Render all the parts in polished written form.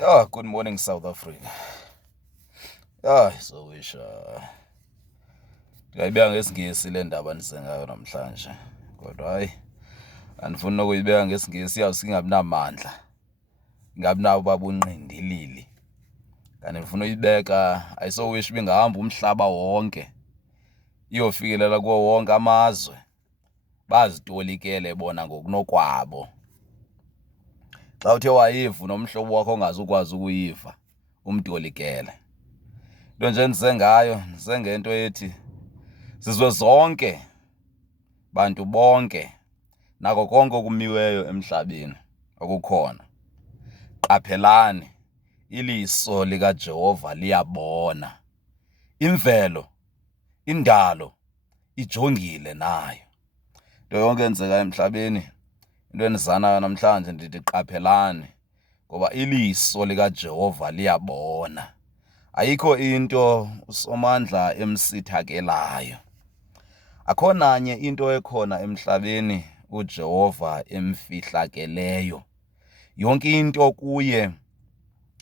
Good morning, South Africa. So wish ndingayibeka ngesingesi le ndaba ndize ngayo namhlanje. Kodwa hayi, andifuni nokuyibeka ngesingesi yawuske ingabinamandla, ingabinawo babunqindilili. Kanti ndifuna uyibeka ayisowish ibingahamba umhlaba wonke iyofikelela kuwo wonke amazwe, bazitolikele bona ngokunokwabo. Xa uthe wayiva nomhlobo wakho ongazukwazi ukuyiva, umtolikele. Into nje ndize ngayo, ndize ngento ethi zizwe zonke, bantu bonke, nako konke okumiweyo emhlabeni okukhona, qaphelani, iliso likaJehova liyabona. Imvelo, indalo, ijongile nayo. Into yonke enzekayo emhlabeni, into endizanayo namhlanje ndithi qaphelani, ngoba iliso likaJehova liyabona. Ayikho into uSomandla emsithakelayo. Akho nanye into ekhona emhlabeni uJehova emfihlakeleyo. Yonke into kuye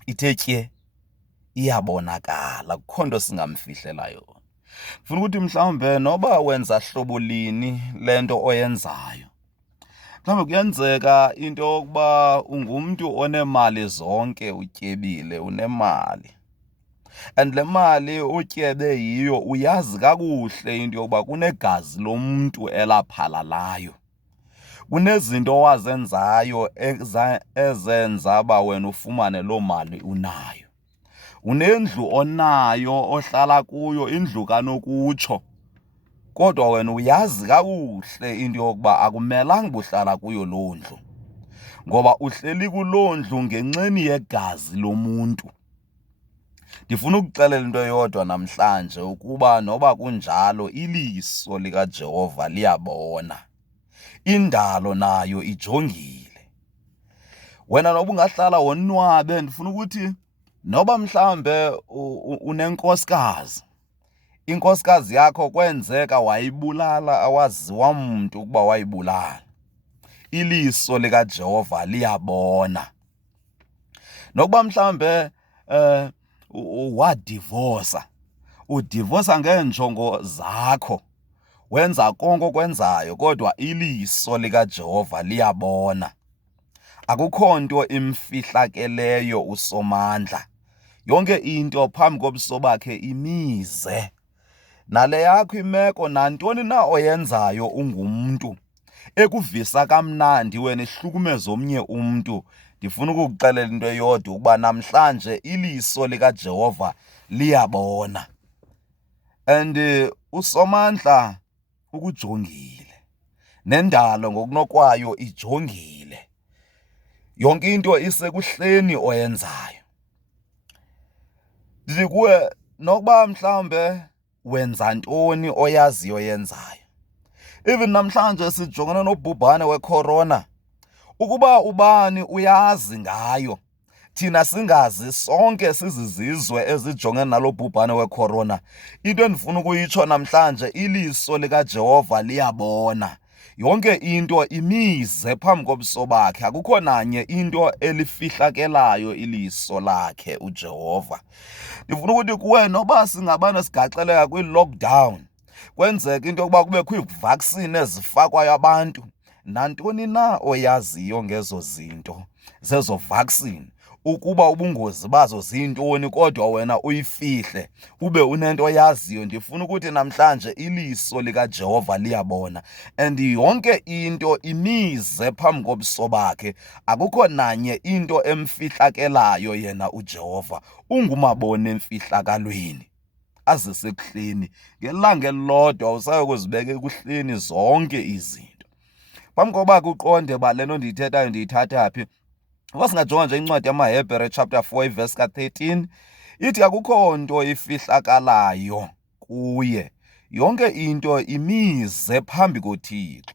ithe tye, iyabonakala, akukho nto singamfihlela yona. Funa ukuthi mhlawumbe noba wenza hlobo lini le nto oyenzayo, mhlawumbe kuyenzeka into yokuba ungumntu onemali zonke, utyebile, unemali. And le mali utyebe yiyo uyazi kakuhle into yokuba kunegazi lomntu elaphalalayo. Kunezinto wazenzayo ezenza uba wena ufumane loo mali unayo. Unendlu onayo ohlala kuyo, indlu kanokutsho. Kodwa wena uyazi kakuhle into yokuba akumelanga uhlala kuyo loo ndlu, ngoba uhleli kuloo ndlu ngenxeni yegazi lomuntu. Ndifuna ukuxelela into eyodwa namhlanje ukuba noba kunjalo iliso likaJehova liyabona. Indalo nayo ijongile. Wena noba ungahlala wonwabe, ndifuna ukuthi noba mhlawumbe unenkosikazi, inkosikazi yakho kwenzeka wayibulala, awaziwa mntu ukuba wayibulala, iliso likaJehova liyabona. Nokuba mhlawumbe wadivosa, udivosa ngeenjongo zakho, wenza konke okwenzayo, kodwa iliso likaJehova liyabona. Akukho nto imfihlakeleyo uSomandla. Yonke into phambi kobuso bakhe imize. Nale yakho imeko, nantoni na oyenzayo ungumntu ekuvisa kamnandi wena ihlukumeza omnye umntu, ndifuna ukukuxelela into eyodwa ukuba namhlanje iliso likaJehova liyabona. And uSomandla ukujongile, nendalo ngokunokwayo ijongile. Yonke into isekuhleni oyenzayo. Ndithi kuwe nokuba mhlawumbe wenza ntoni oyaziyo yenzayo. Even namhlanje sijongana nobhubhane wecorona. Ukuba ubani uyazi ngayo, thina singazi, sonke sizizizwe ezijongene nalo bhubhane wecorona. Into endifuna ukuyitsho namhlanje, iliso likaJehova liyabona. Yonke into imize phambi kobuso bakhe. Akukho nanye into elifihlakelayo iliso lakhe uJehova. Ndifuna ukuthi kuwe noba singabana sigaxeleka kwi-lockdown, kwenzeka into yokuba kubekho ivaccine ezifakwayo abantu, nantoni na oyaziyo ngezo zinto, zezo vaccine, ukuba ubungozi bazo zintoni, kodwa wena uyifihle ube unento oyaziyo. Ndifuna ukuthi namhlanje iliso likaJehova liyabona, and yonke into imize phambi kobuso bakhe. Akukho nanye into emfihlakelayo yena uJehova. Ungumabona emfihlakalweni, azise ekuhleni. Ngelanga elilodwa usayokuzibeka ekuhleni zonke izinto. Phambi koba kuqonde uba le nto ndiyithethayo ndiyithatha phi, uba singajonga nje incwadi yamaHebrew chapter 4 verse ka-13, ithi akukho nto ifihlakalayo kuye, yonke into imize phambi koThixo.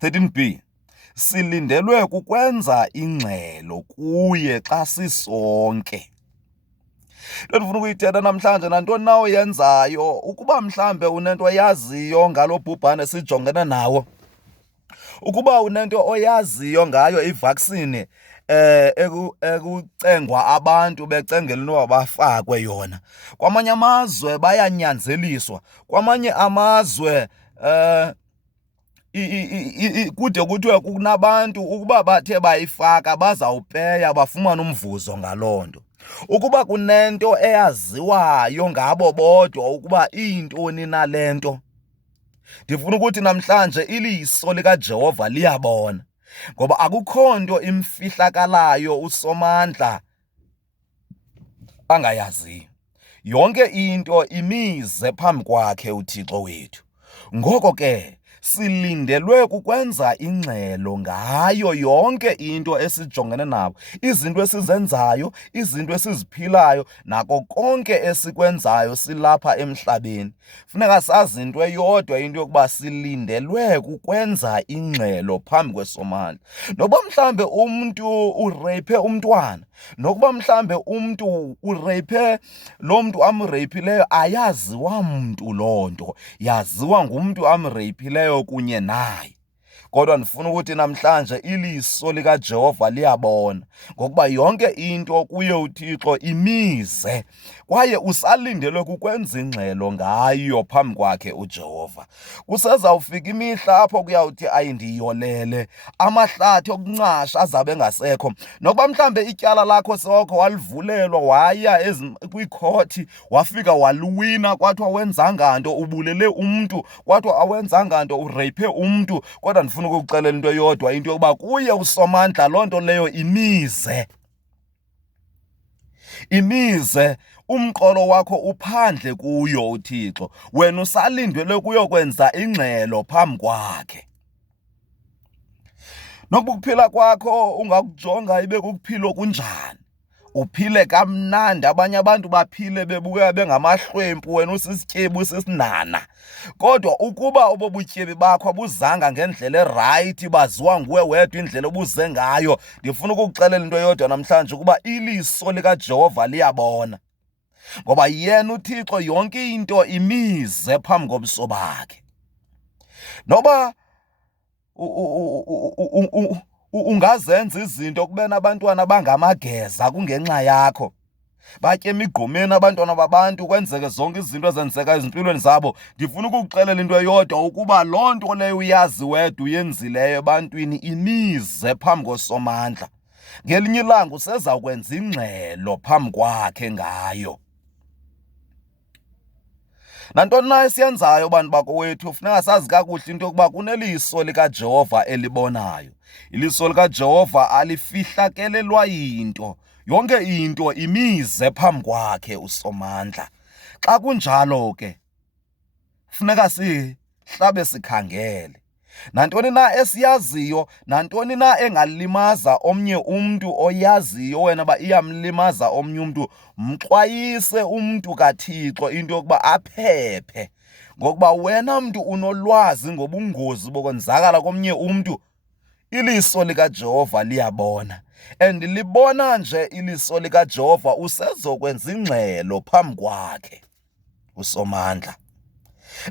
13b, silindelwe kukwenza ingxelo kuye xa sisonke. Into ndifuna ukuyithetha namhlanje, nantoni na oyenzayo, ukuba mhlambe unento oyaziyo ngalo bhubhane sijongene nawo, Ukuba unento oyaziyo ngayo ivaccine ekucengwa abantu becengela into bafakwe yona, kwamanye amazwe bayanyanzeliswa, kwamanye amazwe kude kuthiwe kunabantu ukuba bathe bayifaka bazawupeya bafumane umvuzo ngaloo nto. Ukuba kunento eyaziwayo ngabo bodwa ukuba iyintoni na le nto, ndifuna ukuthi namhlanje iliso likaJehova liyabona, ngoba akukho nto imfihlakalayo uSomandla angayaziyo. Yonke into imize phambi kwakhe uThixo wethu. Ngoko ke silindelwe kukwenza ingxelo ngayo yonke into esijongene nabo, izinto esizenzayo, izinto esiziphilayo, nako konke esikwenzayo silapha emhlabeni. Funeka sazi into eyodwa, into yokuba silindelwe kukwenza ingxelo phambi kweSomandla. Nokuba mhlambe umntu ureyiphe umntwana, nokuba mhlambe umntu ureyiphe lo mntu amreyiphileyo, ayaziwa mntu loo nto, yaziwa ngumntu amreyiphileyo kunye naye. Kodwa ndifuna ukuthi namhlanje iliso likaJehova liyabona, ngokuba yonke into kuye uThixo imize, kwaye usalindelwe kukwenza ingxelo ngayo phambi kwakhe uJehova. Kusezawufika imihla apho kuyawuthi ayindiyolele, amahlathi okuncasha azabe engasekho. Nokuba mhlambe ityala lakho soko walivulelwa, waya kwikhothi, wafika waluwina, kwathiwa awenzanga nto, ubulele umntu, kwathiwa awenzanga nto, ureyiphe umntu, kodwa ndifuna ukukuxelela into eyodwa, into yokuba kuye uSomandla loo nto leyo imize, umqolo wakho uphandle kuyo uThixo, wena usalindelwe kuyokwenza ingxelo phambi kwakhe. Nokuba ukuphila kwakho ungakujonga ibe kukuphila okunjani, uphile kamnandi, abanye abantu baphile bebukeka bengamahlwempu, wena usisityebi usisinana. Kodwa ukuba obo butyebi bakho abuzanga ngendlela erayithi, baziwa nguwe wedwa indlela obuze ngayo, ndifuna ukukuxelela into eyodwa namhlanje, ukuba iliso likaJehova liyabona, ngoba yena uThixo yonke into imize phambi kobuso bakhe. Noba ungazenza izinto kube nabantwana bangamageza kungenxa yakho, batye emigqomeni abantwana babantu, kwenzeke zonke izinto ezenzeka ezimpilweni zabo, ndifuna ukukuxelela into eyodwa, ukuba loo nto leyo uyazi wedwa uyenzileyo ebantwini imize phambi koSomandla. Ngelinye ilanga usezawukwenza ingxelo phambi kwakhe ngayo. Nantoni na esiyenzayo bantu bakowethu, funeka sazi kakuhle into yokuba kuneliso likaJehova elibonayo. Iliso likaJehova alifihlakelelwa yinto, yonke into imize phambi kwakhe uSomandla. Xa kunjalo ke funeka sihlabe sikhangele. Nantoni na esiyaziyo, nantoni na engalimaza omnye umntu oyaziyo wena uba iyamlimaza omnye umntu, mxwayise umntu kaThixo into yokuba aphephe, ngokuba wena mntu unolwazi ngobungozi bokwenzakala komnye umntu. Iliso likaJehova liyabona, and libona nje iliso likaJehova usezokwenza ingxelo phambi kwakhe uSomandla.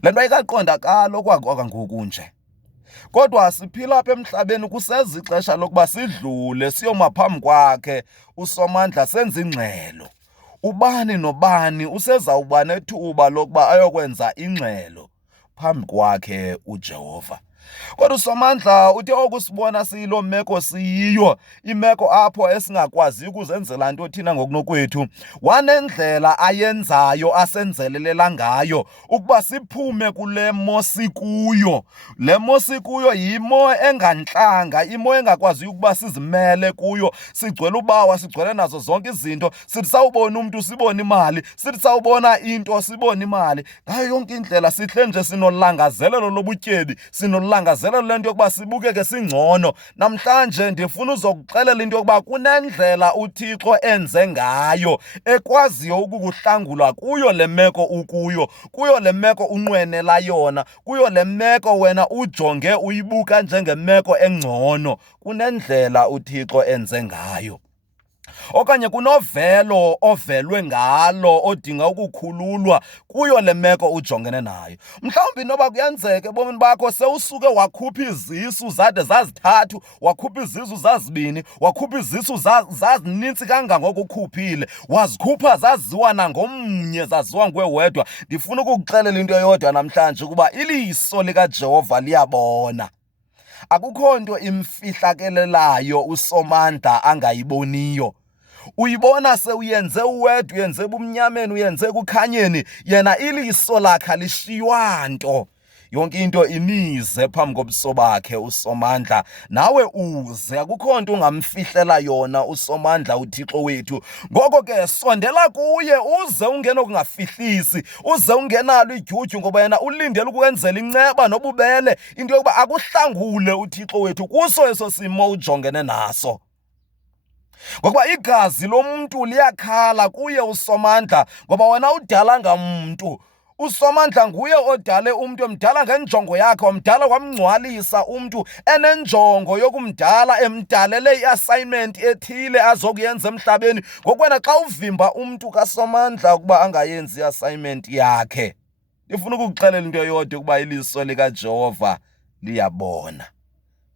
Le nto ayikaqondakali okwangoku nje, kodwa siphila apha emhlabeni kuseza ixesha lokuba sidlule siyoma phambi kwakhe uSomandla senze ingxelo. Ubani nobani usezawuba nethuba lokuba ayokwenza ingxelo phambi kwakhe uJehova. Kodwa uSomandla uthe okusibona siyiloo meko siyiyo, imeko apho esingakwazi ukuzenzela nto thina ngokunokwethu, wanendlela ayenzayo asenzelelela ngayo ukuba siphume kule mo sikuyo. Le mo sikuyo yimo engantlanga, imo engakwazi ukuba sizimele kuyo, sigcwele ubawa, sigcwele nazo zonke izinto, sithi sawubona umntu sibone imali, sithi sawubona into sibone imali. Ngayo yonke indlela sihle nje sinolangazelelo lobutyebi, sinolangazelelo lento yokuba sibukeke singcono. Namhlanje ndifuna uzokuxelela into yokuba kunendlela uThixo enze ngayo, ekwaziyo ukukuhlangula kuyo le meko ukuyo, kuyo le meko unqwenela yona, kuyo le meko wena ujonge uyibuka njengemeko engcono. Kunendlela uThixo enze ngayo. okanye kunovelo ovelwe ngalo odinga ukukhululwa kuyo le meko ujongene nayo. Mhlawumbi noba kuyenzeka ebomini bakho sewusuke wakhupha izisu zade zazithathu, wakhupha izisu zazibini, wakhupha izisu zazinintsi kangangoko ukhuphile, wazikhupha zaziwa nangomnye, zaziwa nguwe wedwa. Ndifuna ukukuxelela into eyodwa namhlanje ukuba iliso likaJehova liyabona. Akukho nto imfihlakelelayo usomandla angayiboniyo. Uyibona sewuyenze uwedwa, uyenze ebumnyameni, uyenze ekukhanyeni, yena iliso lakhe alishiywa nto. Yonke into imize phambi kobuso bakhe usomandla, nawe uze. Akukho nto ungamfihlela yona usomandla uThixo wethu. Ngoko ke sondela kuye uze ungenokungafihlisi, uze ungenalo idyudyu, ngoba yena ulindele ukwenzela inceba nobubele into yokuba akuhlangule uThixo wethu kuso eso simo ujongene naso. Ngokuba igazi lomntu liyakhala kuye usomandla, ngoba wena udala ngamntu. Usomandla nguye odale umntu, emdala ngenjongo yakhe, wamdala wamngcwalisa umntu enenjongo yokumdala, emdalele i-assignment ethile azokuyenza emhlabeni. Ngokwena xa uvimba umntu kasomandla ukuba angayenzi i-assignment yakhe, ndifuna ukukuxelela into yodwa ukuba iliso likaJehova liyabona.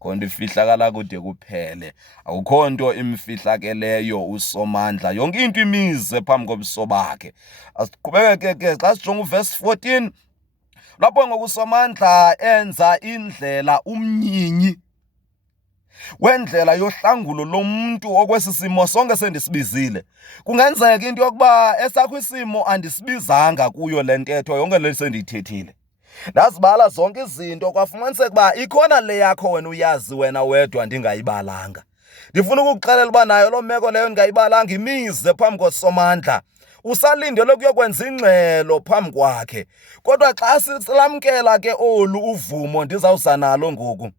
Akukho nto ifihlakala kude kuphele, akukho nto imfihlakeleyo usomandla, yonke into imize phambi kobuso bakhe. Asiqhubekeke ke xa sijonga uvesi 14, lapho ngoku usomandla enza indlela, umnyinyi wendlela yohlangulo lomntu okwesi simo sonke sendisibizile. Kungenzeka into yokuba esakho isimo andisibizanga kuyo le ntetho yonke le sendiyithethile. Ndazibala zonke izinto, kwafumaniseka uba ikhona le yakho wena uyazi wena wedwa ndingayibalanga. Ndifuna ukukuxelela uba nayo loo meko leyo ndingayibalanga imize phambi kosomandla, usalindele kuyokwenza ingxelo phambi kwakhe. Kodwa xa silamkela ke olu uvumo ndizawuza nalo ngoku,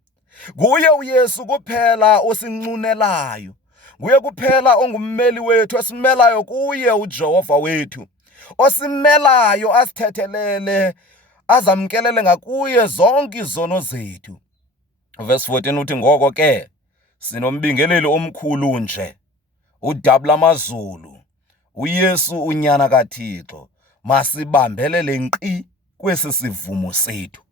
nguye uYesu kuphela osinqunelayo, nguye kuphela ongummeli wethu, esimelayo kuye uJehova wethu, osimelayo asithethelele, azamkelele ngakuye zonke izono zethu. Verse 14 uthi, ngoko ke sinombingeleli omkhulu nje, udabi lamazulu, uYesu unyana kaThixo. Masibambelele nkqi kwesi sivumo sethu.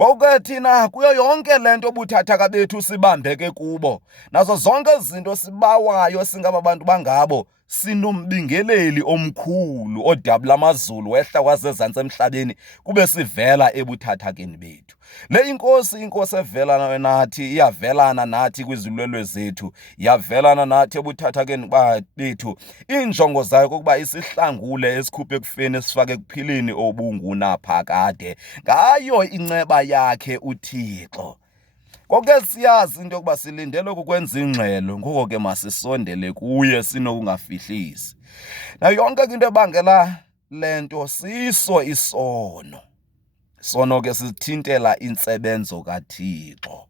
Ngoku ke thina kuyo yonke le nto buthathaka bethu sibambeke kubo, nazo zonke izinto sibawayo singaba bantu bangabo, sinombingeleli omkhulu, odabi lamazulu, wehla kwasezantsi emhlabeni kube sivela ebuthathakeni bethu. Le inkosi evelana nathi, iyavelana nathi kwizilwelwe zethu, iyavelana nathi ebuthathakeni bethu. Iinjongo zayo kokuba isihlangule, esikhuphe ekufeni, sifake ekuphileni obungunaphakade, ngayo inceba yakhe uThixo. Ngoko ke siyazi into yokuba silindele ukwenza ingxelo, ngoko ke masisondele kuye sinokungafihlisi. Nayo yonke into ebangela le nto siso isono. Sono ke sithintela intsebenzo kaThixo.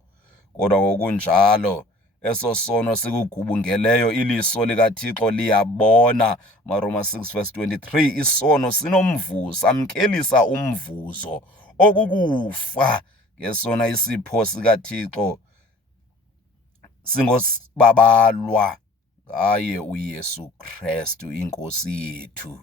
Kodwa ngokunjalo eso sono sikugubungeleyo iliso likaThixo liyabona. Maroma 6 verse 23, isono sinomvuzo, samkelisa umvuzo okukufa ngesona isipho sikaThixo singosibabalwa ngaye uYesu Kristu inkosi yethu.